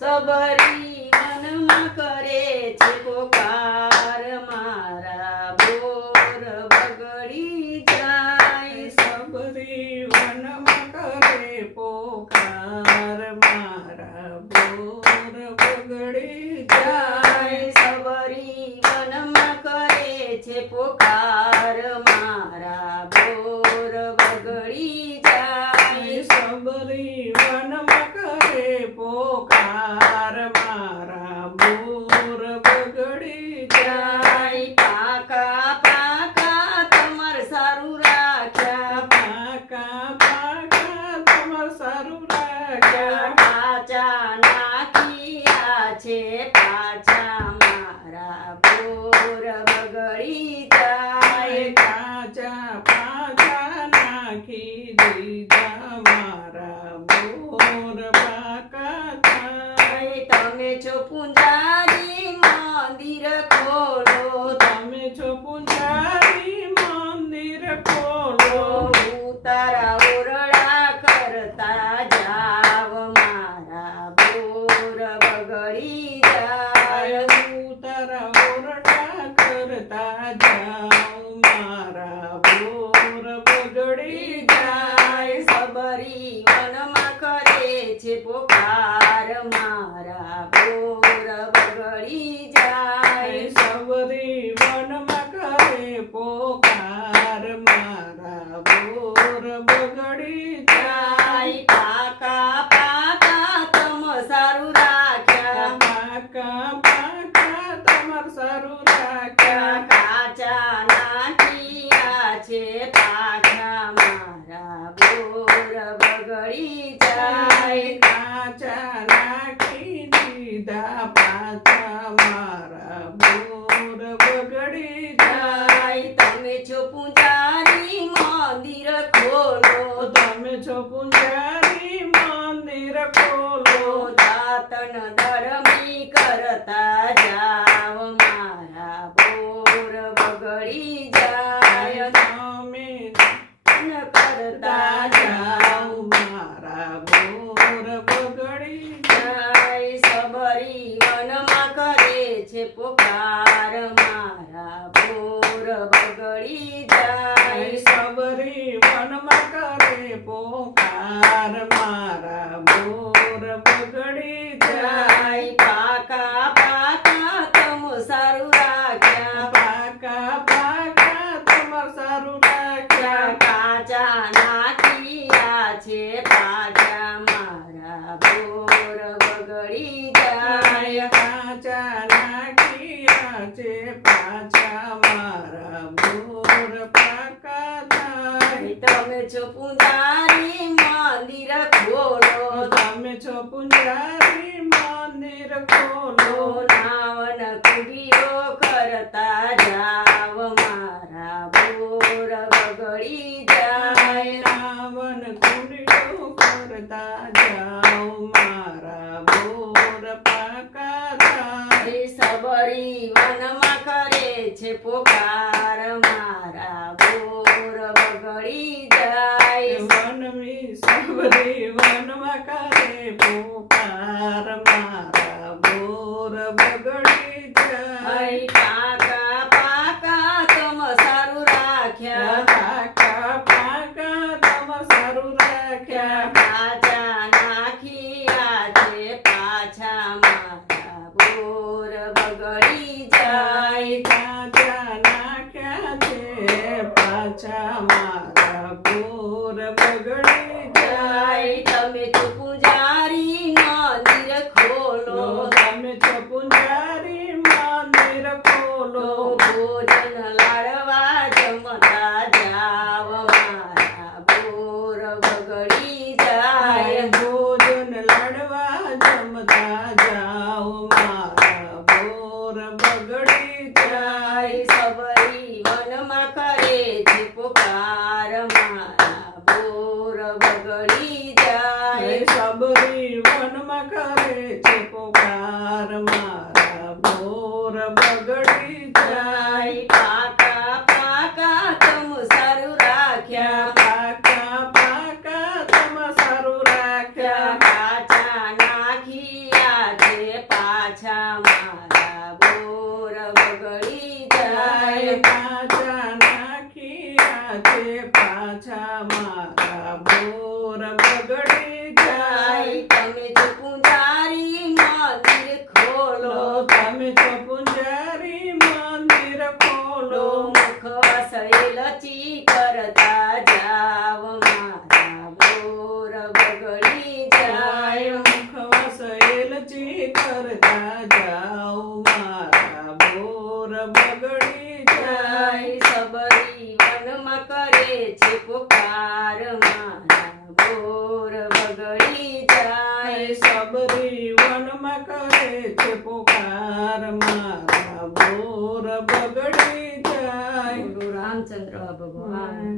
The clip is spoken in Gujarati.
સબરી મનમાં કરે છે પોકાર, મારા બોર બગડી જાય. સબરી વનમાં કરે પોકાર, મારા બોર બગડી જાય. સબરી વનમાં કરે છે પોકાર, મારા બોર બગડી જાય. સબરી વનમાં કરે પોકાર, મારા બોર બગડી જાય. પાકા પાકા તમાર સારું રાખ્યા, પાકા પાકા તમાર સારું રાખ્યા. પાછા નાખ્યા છે પાછા, મારા બોર બગડી જાય. કાચા પાકા નાખી દીધા, મારા બોર પાકા થાય. તમે છો પૂંજારી મંદિર ખોલો, તમે છો પૂંજારી મંદિર ખોલો. તારા ઓરડા કરતા જાવ, મારા બોર બગડી જાય. તારા ઓરડા કરતા જાઉં, મારા બોર બગડી જાય. સબરી વનમાં કરે છે પોકાર, મારા બોર બગડી જાય. સબરી વનમાં કરે પોકાર, મારા બોર બગડી જાય. પાકા પાકા તમ સારું રાખ્યા, પાકા પાકા તમાર સારું રાખ્યા. કાચા નાખ્યા છે પાછા, મારા બોર બગડી જાય. કાચા નાખી દીધા પાછા, મારા બોર બગડી જાય. તમે છો પૂંજારી મંદિર ખોલો, તમે છો પૂંજારી મંદિર ખોલો. દાતન ધર્મી કરતા જાવ, મારા બોર બગડી જાય. તમે કરતા જાવ, મારા બોર બગડી જાય. સબરી વનમાં કરે છે પોકાર, મારા બોર બગડી જાય. સબરી વનમાં કરે પોકાર, મારા બોર બગડી જાય. પાકા પાકા તમ સારું રાખ્યા, પાકા પાકા તમાર સારું રાખ્યા. કાચા નાખ્યા છે પાછા, મારા બોર બગડી જાય. કાચા નાખ્યા છે પાછા, મારા બોર પાકા થાય. તમે છો પૂંજારી મંદિર ખોલો, તમે છો પૂંજારી મંદિર ખોલો. નાવન કુડીઓ કરતા જાવ, મારા બોર બગડી જાય. રાવણ કુંડીઓ કરતા જાઉં, મારા બોર પાકા થાય. સબરી વનમાં કરે છે પોકાર, મારા બોર બગડી જાય. વનમી સબરી વનમાં કરે પોકાર, મારા બોર બગડી જાય. પાકા પાકા તમ સારું રાખ્યા, પાકા પાકા તમાર સારું રાખ્યા. પાછા નાખ્યા છે પાછા, મારા બોર બગડી જાય. કાચા નાખ્યા છે પાછા, મારા બોર બગડી જાય. તમે છો પૂંજારી મંદિર ખોલો, તમે છો પૂંજારી મંદિર ખોલો. ભોજન લાડવા જમતા જાવ, મારા બોર બગડી જાય. ભોજન લાડવા જમતા જાઓ, મારા બોર બગડી જાય. સબરી વનમાં કરે છે પોકાર, મારા બોર બગડી જાય. સબરી વનમાં કરે છે પોકાર, મારા બોર બગડી જાય. પાકા પાકા તમ સારું રાખ્યા, પાકા પાકા તમાર સારું રાખ્યા. કાચા નાખ્યા પાછા મારા બોર બગડી જાય પાછા નાખ્યા છે પાછા મારા બોર બગડી જાય તમે જો પૂજારી મંદિર ખોલો તમે તો પૂજારી મંદિર ખોલો મુખવાસ લચી કરતા જાવ મારા બોર બગડી જાય મુખવાસ એલચી કરતા જાઓ મારા બોર બગડી જાય સબરી વનમાં કરે છે પુકાર મારા બોર બગડી જાય સબરી વનમાં કરે છે પોકાર મારા બોર બગડી જાય ગુરુ રામચંદ્ર ભગવાન